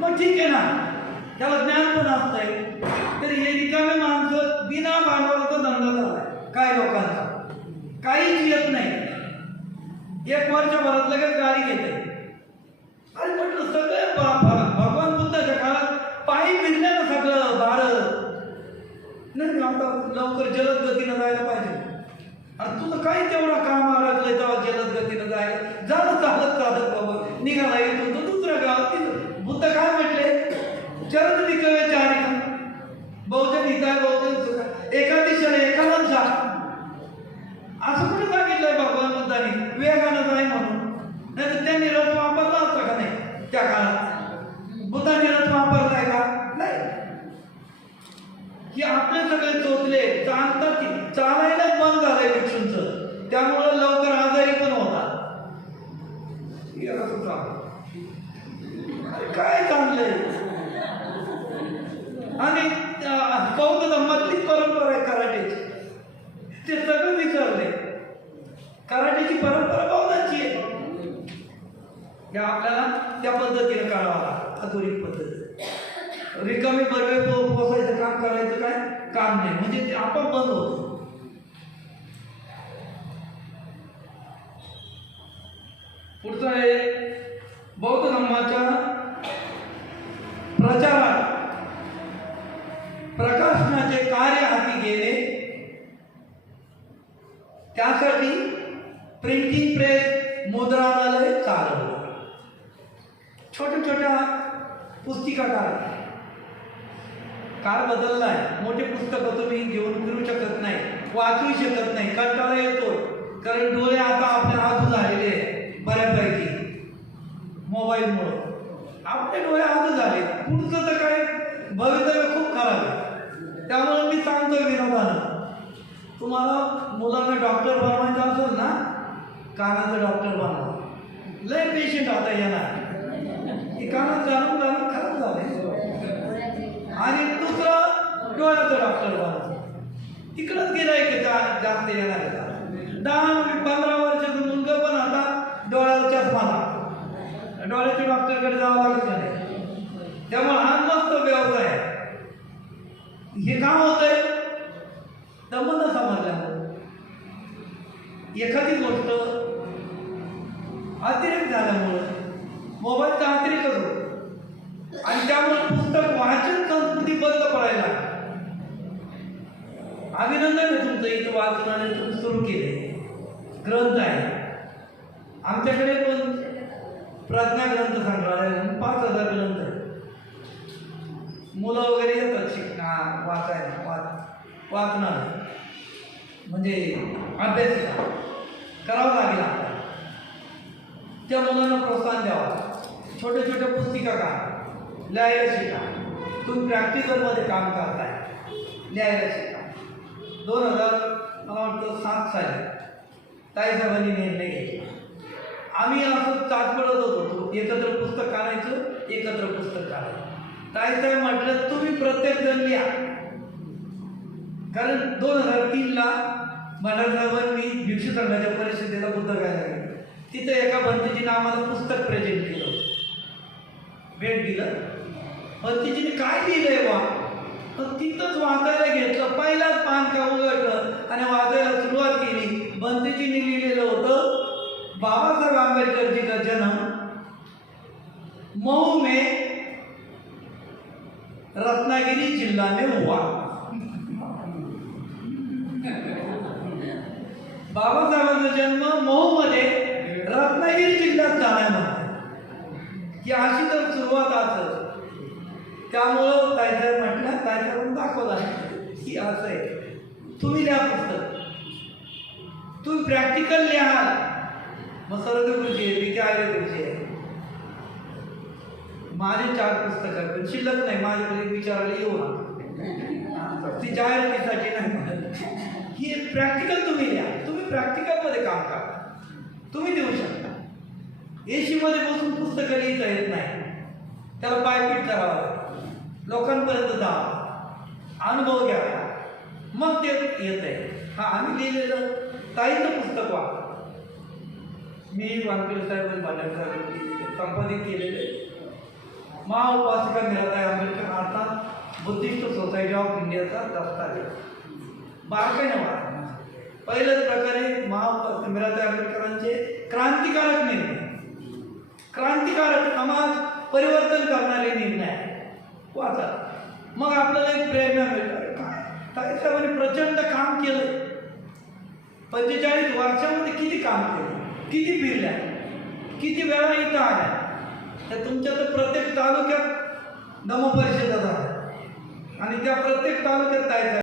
मग ठीक आहे ना. त्याला ज्ञान पण असतंय. तरी हे रिकामे माणसं बिना भांडवलाचा धंदा झालाय. काय लोकांचा? काहीच येत नाही. एक वर्षभरात लगेच गाडी घेते. अरे म्हटलं सगळं भगवान बुद्धाच्या काळात पायी फिरले ना सगळं भारत. नाही आता लवकर जलद गतीनं जायला पाहिजे. आणि तुझं काही तेवढा काम अडकलंय तेव्हा जलद गतीनं जायला? झालं चालत चालत बाबा. निघाला इथून तर दुसऱ्या गावात गेलं. बुद्ध काय म्हटले चरण निकवे चारी बहुजन हिताय बहुजन सुखाय एका दिशेला एकालाच जा असं कुठे सांगितलंय भगवान बुद्धाने विवेकानंद नाही म्हणून नाही तर त्यांनी रथ वापरला असता का नाही त्या काळात बुद्धाने रथ वापरलाय का नाही की आपले सगळे चोचले चालतात की चालायलाच बंद झालंय भिक्षूंचं त्यामुळं लवकर आजारी पण होता हे असं चाललं. अरे काय चाललंय आणि अं, बौद्ध परंपरा आहे कराटेची. ते सगळं विसरले. कराटेची परंपरा बौद्धांची आहे. या आपल्याला त्या पद्धतीने कळावं आधुनिक पद्धती. रिकामी बरवे पोसायचं काम करायचं काय? काम नाही. म्हणजे ते आपण बंद होतं. पुढचं आहे प्रश्नाचे कार्य हाती गेले त्यासाठी प्रिंटिंग प्रेस मुद्रणालय चालवलं. छोट्या छोट्या पुस्तिका काळ काळ बदललाय. मोठे पुस्तकं तुम्ही घेऊन फिरू शकत नाही वाचू शकत नाही. कंटाळा येतो. कारण डोळे आता आपल्या आजू झालेले आहे बऱ्यापैकी. मोबाईलमुळं. आपले डोळे आजू झाले. पुढचं तर काय भवितव्य खूप खराब आहे. त्यामुळे मी सांगतो विनोदानं. तुम्हाला मुलांना डॉक्टर बनवायचं असेल ना कानाचं डॉक्टर बनवा. लय पेशंट आता येणार. की कानात जाणून जाणून खराब झाले आणि दुसरं डोळ्याचं डॉक्टर बनवा. तिकडंच गेलाय की जा जास्त येणार आहे. दहा पंधरा वर्षाचं मुलगा पण आता डोळ्याला चष्मा डोळ्याच्या डॉक्टरकडे जावं लागत नाही. त्यामुळे हा मस्त व्यवसाय आहे. हे का होतंय? दमन समाजा एखादी गोष्ट अतिरेक झाल्यामुळं मोबाईलचा अतिरेक होतो. आणि त्यामुळे पुस्तक वाचन संस्कृती बंद पडायला अभिनंदन आहे तुमचं इथं वाचनाने तुम्ही सुरू केले. ग्रंथ आहे. आमच्याकडे पण प्रज्ञा ग्रंथ सांगणार आहे. पाच हजार ग्रंथ आहे मुलं वाच वाचणार. म्हणजे अभ्यास करावं लागेल आपल्याला. त्या मुलांना प्रोत्साहन द्यावं. छोट्या छोट्या पुस्तिका का लिहायला शिका. तुम्ही प्रॅक्टिकलमध्ये काम करताय. लिहायला शिका. दोन हजार मला वाटतं सात साली ताईसाहेबांनी निर्णय घेतला. आम्ही असं चाचपडत होतो. एकत्र पुस्तक काढायचं एकत्र पुस्तक काढायचं. ताईसाहेब म्हटलं तुम्ही प्रत्येक जण लिहा. कारण दोन हजार तीनला साहेबांनी भिक्षू संघाच्या परिषदेला पुस्तक गायला तिथं एका भंतीजीनं आम्हाला पुस्तक प्रेझेंट केलं. भेट दिलं. भंतीजीने काय दिलंय वा तर तिथंच वाचायला घेतलं. पहिलाच पान का उघडलं आणि वाचायला सुरुवात केली. भंतीजीने लिहिलेलं होतं बाबासाहेब आंबेडकरजीचा जन्म मऊ मे रत्नागिरी जिल्ह्याने में हुआ. बाबासाहेबांचा जन्म मऊमध्ये रत्नागिरी जिल्ह्यात झालाय की अशी तर सुरुवात असत त्यामुळं ताईसाहेब म्हटलं ताईसाहेब दाखवला की असं आहे. तुम्ही लिहा पुस्तक. तुम्ही प्रॅक्टिकल लिहाल मग सरद गुरुजी आहे विखे आर्य गुरुजी आहे. माझे चार पुस्तक आहेत पण शिल्लक नाही माझ्याकडे विचारायला येऊ नका. ती जाहिरातीसाठी नाही म्हणत. ही प्रॅक्टिकल तुम्ही लिहा. तुम्ही प्रॅक्टिकलमध्ये काम करा. तुम्ही देऊ शकता. एशीमध्ये बसून पुस्तकं लिहिता येत नाही. त्याला पायपीट करावं लोकांपर्यंत जावं अनुभव घ्यावा मग ते येत आहे हा आम्ही लिहिलेलं ताईचं पुस्तक वापर मी वानखेडे साहेब आणि संपादित केलेले महाउपासिका आहे आंबेडकर अर्थात बुद्धिस्ट सोसायटी ऑफ इंडियाचा दस्तावेज बारकाईने वाचा पहिल्याच प्रकारे महा मीराताई आंबेडकरांचे क्रांतिकारक निर्णय. क्रांतिकारक समाज परिवर्तन करणारे निर्णय. वाचा. मग आपल्याला एक प्रेरणा मिळणार काय? साहेबांनी प्रचंड काम केलं पंचेचाळीस वर्षामध्ये किती काम केलं? किती फिरल्या? किती वेळा इथं आल्या? तर तुमच्या तर प्रत्येक तालुक्यात नमपरिषदा झाला आणि त्या प्रत्येक तालुक्यात जायचं